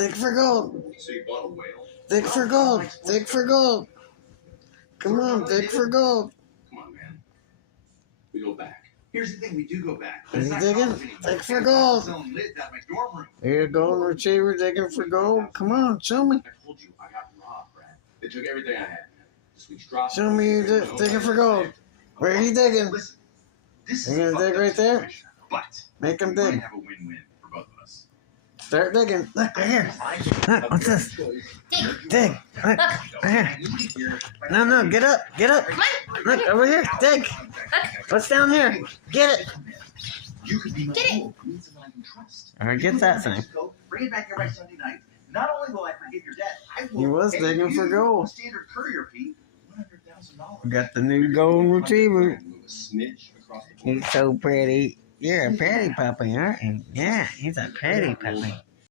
Dig for gold. So you bought a whale? Dig for gold. Dig for gold. Come on, dig for gold. Come on, man. We go back. Here's the thing, we do go back. Are you digging? Dig for gold. Selling lids out of my dorm room. You're a golden retriever digging for gold. Come on, show me. I told you, I got robbed, Brad. They took everything I had. This week's drop. Show me you digging for gold. Where are you digging? Listen, this You're is gonna a dig fucked up right there? situation, but Make him we might dig. have a win-win for both of us. Start digging. Look, right here. Look, what's this? Dig. Look, right here. No, get up. Get up. Look, over here. Dig. What's down here? Get it. You could be my Get it. goal. You need someone I can trust. All right, get that thing. Bring it back here by Sunday night. Not only will I forgive your debt, I will He was pay digging for you gold. a standard courier fee, $100,000. We got the new golden retriever. Move a snitch across the He's so pretty. You're a pretty puppy, aren't you? Yeah, he's a pretty puppy.